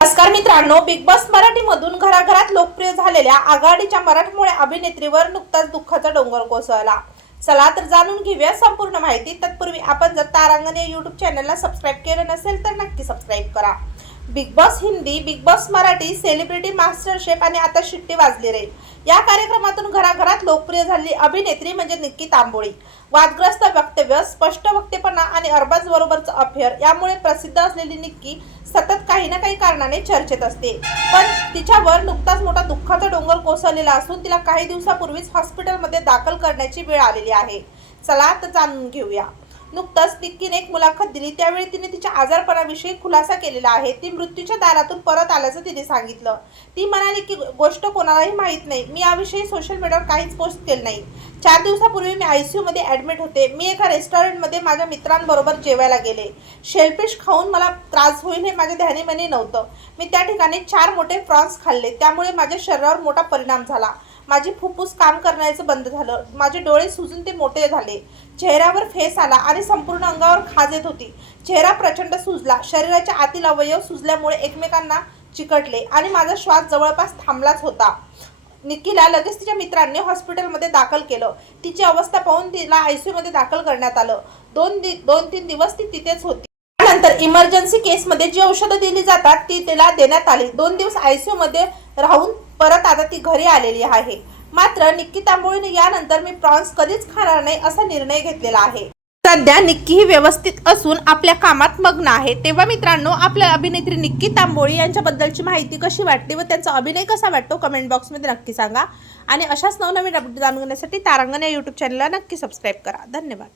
नमस्कार मित्रांनो big boss मराठीमधून घराघरात लोकप्रिय झालेल्या आघाडीच्या मराठमोळ्या अभिनेत्रीवर नुकताच दुःखाचा डोंगर कोसळला. चला तर जाणून घेऊया संपूर्ण माहिती. तत्पूर्वी आपण जर तारांगणे यूट्यूब युट्यूब चॅनलला सबस्क्राईब केलं नसेल तर नक्की सबस्क्राईब करा. Bigg Boss Hindi Bigg Boss Marathi celebrity master chef आणि आता शिट्टी वाजली रे. या कार्यक्रमातून घराघरात लोकप्रिय झालेली अभिनेत्री म्हणजे निक्की तांबोळी. वादग्रस्त वक्तव्य स्पष्ट वक्तेपणा आणि अरबाज बरोबरचं अफेअर यामुळे प्रसिद्ध असलेली निक्की सतत काही ना काही कारणाने चर्चेत असते. पण तिच्यावर नुकताच मोठा दुःखाचा डोंगर कोसळलेला असून तिला काही दिवसापूर्वीच हॉस्पिटलमध्ये दाखल करण्याची वेळ आलेली आहे. चला तर जाणून घेऊया. नुकताच निक्कीने एक मुलाखत दिली. त्यावेळी तिने तिच्या आजारपणाविषयी खुलासा केलेला आहे. ती मृत्यूच्या दारातून परत आल्याचं तिने सांगितलं. ती म्हणाली की गोष्ट कोणालाही माहीत नाही. मी याविषयी सोशल मीडियावर काहीच पोस्ट केलं नाही. चार दिवसापूर्वी मी आय सी मध्ये ऍडमिट होते. मी एका रेस्टॉरंटमध्ये माझ्या मित्रांबरोबर जेवायला गेले. शेलफिश खाऊन मला त्रास होईल हे माझ्या ध्यानीमनी नव्हतं. मी त्या ठिकाणी चार मोठे फ्रॉन्स खाल्ले. त्यामुळे माझ्या शरीरावर मोठा परिणाम झाला. माझी फुफ्फुस काम करण्याचं बंद झालं. माझे डोळे सुजून ते मोठे झाले. चेहऱ्यावर फेस आला आणि संपूर्ण अंगावर खाज येत होती. चेहरा प्रचंड सुजला. शरीराच्या आतील अवयव सुजल्यामुळे एकमेकांना चिकटले आणि माझा श्वास जवळपास थांबलाच होता. निक्कीला लगेच तिच्या मित्रांनी हॉस्पिटलमध्ये दाखल केलं. तिची अवस्था पाहून तिला आयसीयूमध्ये दाखल करण्यात आलं. दोन दि दोन तीन दिवस ती तिथेच होती. त्यानंतर इमर्जन्सी केसमध्ये जी औषधं दिली जातात ती तिला देण्यात आली. दोन दिवस आयसीयूमध्ये राहून परत आता ती घरी आलेली आहे. मात्र निक्की तांबोळीने यानंतर मी प्रॉन्स कधीच खाणार नाही असा निर्णय घेतलेला आहे. सध्या निक्की ही व्यवस्थित असून आपल्या कामात मग्न आहे. तेव्हा मित्रांनो आपल्या अभिनेत्री निक्की तांबोळी यांच्याबद्दलची माहिती कशी वाटली व त्यांचा अभिनय कसा वाटतो कमेंट बॉक्समध्ये नक्की सांगा. आणि अशाच नवनवीन अपडेट जाणून घेण्यासाठी तारांगण या यूट्यूब चॅनलला नक्की सबस्क्राईब करा. धन्यवाद.